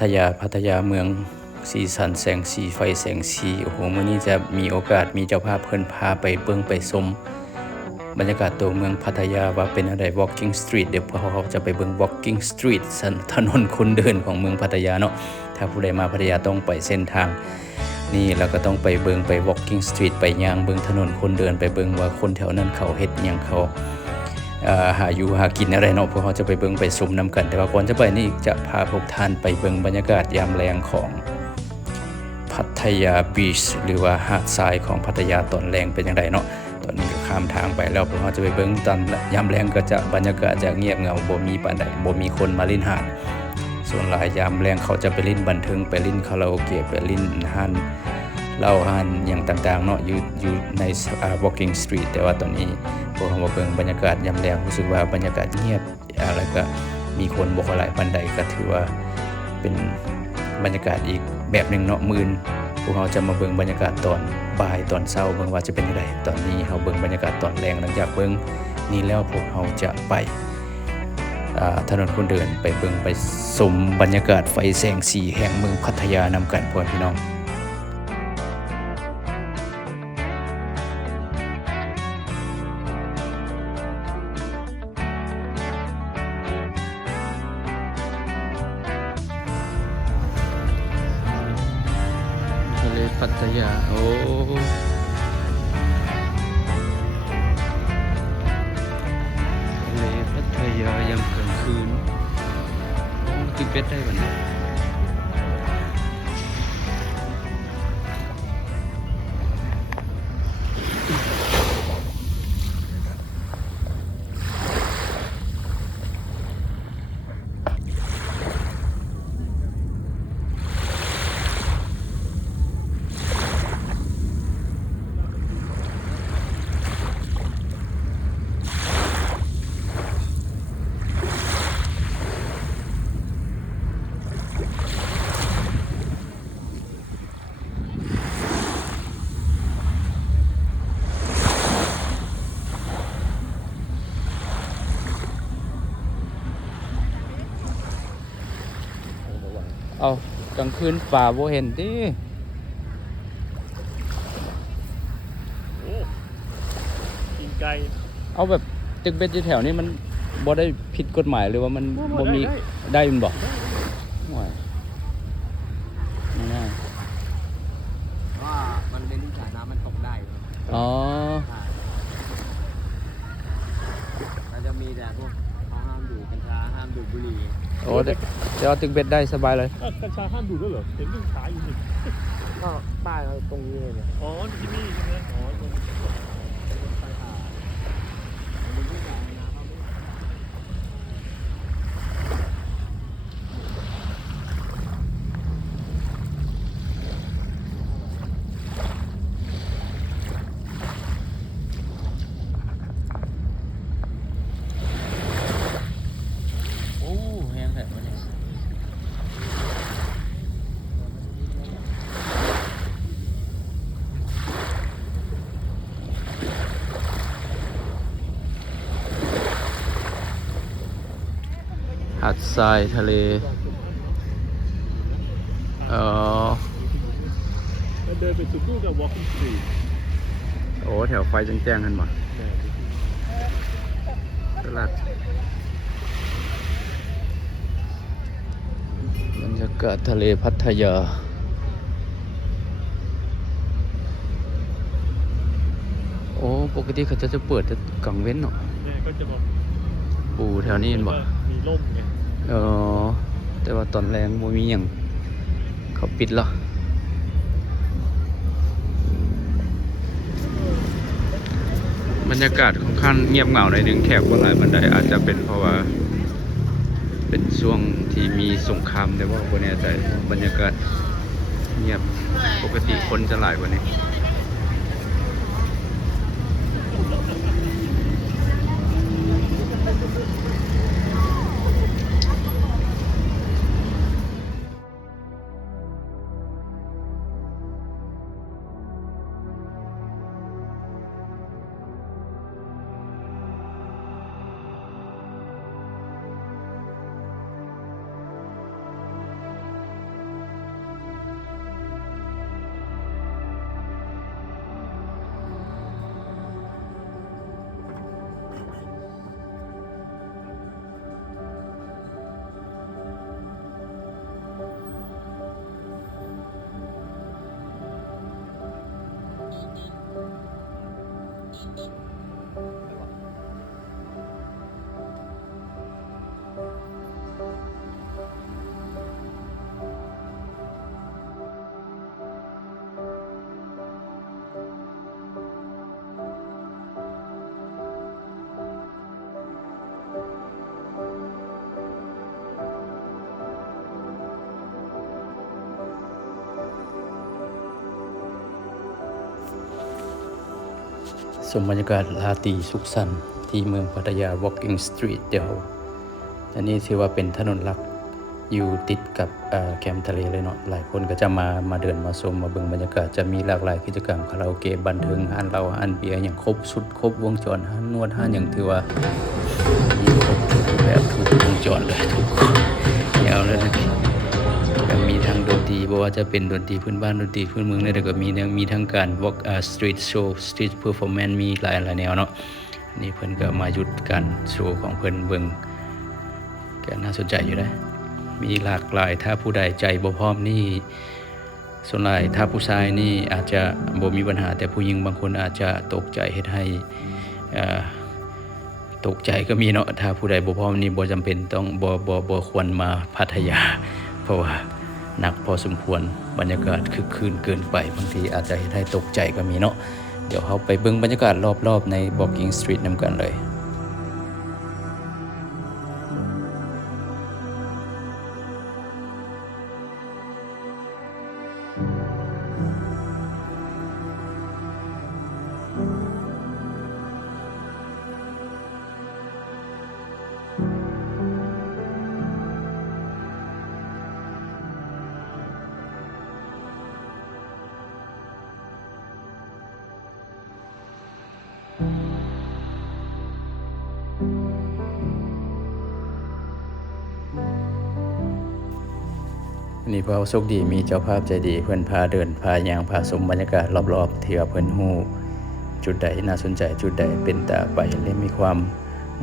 พัทยาเมืองสีสันแสงสีไฟแสงสีโอ้โหมื้อนี้จะมีโอกาสมีเจ้าภาพเพิ่นพาไปเบิ่งไปชมบรรยากาศตัวเมืองพัทยาว่าเป็นอะไร walking street เดี๋ยวเขาจะไปเบิ่ง walking street ถนนคนเดินของเมืองพัทยาเนาะถ้าผู้ใดมาพัทยาต้องไปเส้นทางนี่แล้วก็ต้องไปเบิ่งไป walking street ไปย่างเบิ่งถนนคนเดินไปเบิ่งว่าคนแถวนั้นเขาเฮ็ดหยังเขาหาอยู่หากินอะไรเนาะพวกเขาจะไปเบิ่งไปชมนำกันแต่ว่าก่อนจะไปนี่จะพาพวกท่านไปเบิ่งบรรยากาศยามแลงของพัทยาบีชหรือว่าหาดทรายของพัทยาตอนแลงเป็นอย่างไรเนาะตอนนี้ก็ข้ามทางไปแล้วพวกเขาจะไปเบิ่งตอนยามแลงก็จะบรรยากาศจะเงียบเหงาบ่มีปานใดบ่มีคนมาเล่นหาดส่วนหลายยามแลงเขาจะไปเล่นบันเทิงไปเล่นคาราโอเกะไปเล่นห้านเหล้าห้านอย่างต่างๆเนาะอยู่ในwalking street แต่ว่าตอนนี้พวกเขามาเบิ่งบรรยากาศยามแลงรู้สึกว่าบรรยากาศเงียบแล้วก็มีคนบ่ค่อยหลายปานใดก็ถือว่าเป็นบรรยากาศอีกแบบนึงเนาะมื้อพวกเขาจะมาเบิ่งบรรยากาศตอนบ่ายตอนเช้าเบิ่งว่าจะเป็นจังไดตอนนี้เฮาเบิ่งบรรยากาศตอนแลงหลังจากเบิ่งนี่แล้วพวกเขาจะไปถนนคนเดินไปเบิ่งไปชมบรรยากาศไฟแสงสีแห่งเมืองพัทยานำกันพ่อพี่น้องทะเลพัทยาโอ้ทะเลพัทยายามกลางคืนตึกเป็ดได้บ่เนี่ยเอากลางคืนฝ่าบ่เห็นติโอ้กินไก่ เอาแบบตึกเป็ดอยู่แถวนี้มันบ่ได้ผิดกฎหมายหรือว่ามันบ่มีได้มันบ่ว่าไม่น่าว่ามันเป็นสายน้ำมันตกได้อ๋อเราจะมีแต่พวกเขาห้ามดูกัญชาห้ามดูบุหรี่โอ้เดี๋ยวตึกเป็ดได้สบายเลยกัญชาห้ามดูด้วยเหรอเห็นเรื่องขายอยู่นี่ก็ป้ายเราตรงนี้เลยเนี่ยอ๋อที่นี่ใช่ไหมอ๋อตรงชายหาดมันเป็นสายน้ำเขาไม่โอ้แฮงแบบนี้หาดทรายทะเลแล้วเดินไปสุดลูกกับ walking street โอ้แถวไฟแจ้งๆกันบ่ตลาดบรรยากาศทะเลพัทยาโอ้ปกติเขาจะเปิดแต่กลางเว้นเนาะเนี่ยก็จะบอกปูแถวนี้เห็นบ่มีร่มไงแต่ว่าตอนแรงบ่มีหยังเขาปิดแล้วบรรยากาศค่อนข้างเงียบเหงาหน่อยนึงแขกบ่หลายปานใดอาจจะเป็นเพราะว่าเป็นช่วงที่มีสงครามแต่ว่าบ่แน่ใจบรรยากาศเงียบปกติคนจะหลายกว่านี้ สมบรรยากาศราตรีสุขสันต์ที่เมืองพัทยา Walking Street เดียวอันนี้ถือว่าเป็นถนนหลักอยู่ติดกับแคมป์ทะเลเลยเนาะหลายคนก็จะมาเดินมาชมมาเบิ่งบรรยากาศจะมีหลากหลายกิจกรรมคาราโอเกะบันเทิงร้านเหล้าร้านเบียร์อย่างครบสุดครบวงจรร้านนวดร้านอย่างถือว่ามีครบทุกแบบทุกวงจรเลยทุกแนวเลยนะก็มีทั้งดนตรีบ่ว่าจะเป็นดนตรีพื้นบ้านดนตรีพื้นเมืองเนี่ยแต่ก็มีทั้งการ walk street show street performance มีหลายแนวเนาะนี่เพิ่นก็มาหยุดการโชว์ของเพิ่นเบิ่งก็น่าสนใจอยู่นะมีหลากหลายถ้าผู้ใดใจบ่พร้อมนี่ส่วนหลายถ้าผู้ชายนี่อาจจะบ่มีปัญหาแต่ผู้หญิงบางคนอาจจะตกใจเฮ็ดให้ตกใจก็มีเนาะถ้าผู้ใดบ่พร้อมนี่บ่จำเป็นต้องบ่ควรมาพัทยาเพราะว่าหนักพอสมควรบรรยากาศคึกคืนเกินไปบางทีอาจจะเฮ็ดให้ตกใจก็มีเนาะเดี๋ยวเราไปเบิ่งบรรยากาศรอบๆใน Walking Street นำกันเลยนี่เพราะโชคดีมีเจ้าภาพใจดีเพิ่นพาเดินพาย่างพาชมบรรยากาศรอบๆที่ว่าเพิ่นฮู้จุดใดน่าสนใจจุดใดเป็นตาไปและมีความ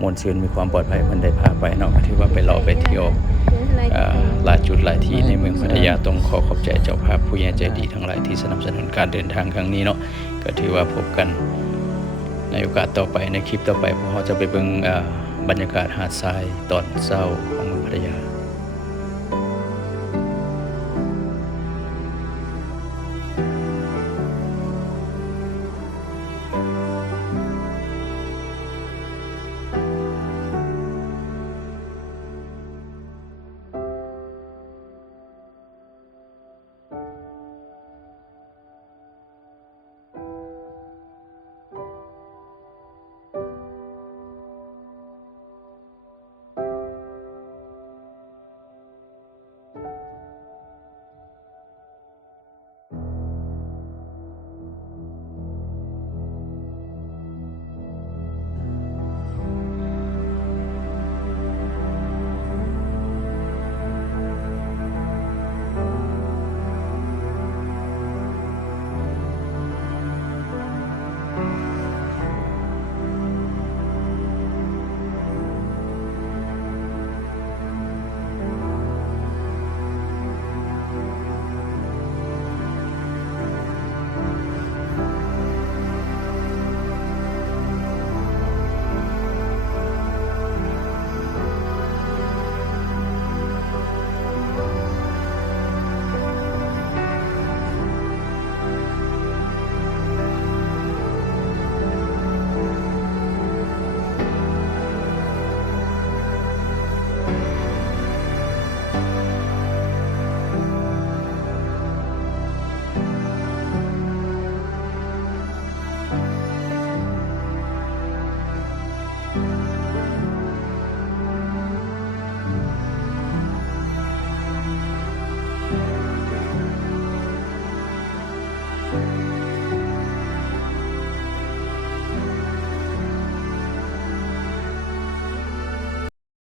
ม่วนซื่นมีความปลอดภัยเพิ่นได้พาไปเนาะก็ถือว่าไปเลาะไปเที่ยวหลายจุดหลายที่ในเมืองพัทยาต้องขอขอบใจเจ้าภาพผู้ใหญ่ใจดีทั้งหลายที่สนับสนุนการเดินทางครั้งนี้เนาะก็ถือว่าพบกันในโอกาสต่อไปในคลิปต่อไปพวกเราจะไปเบิ่งบรรยากาศหาดทรายตอนเช้าของเมืองพัทยา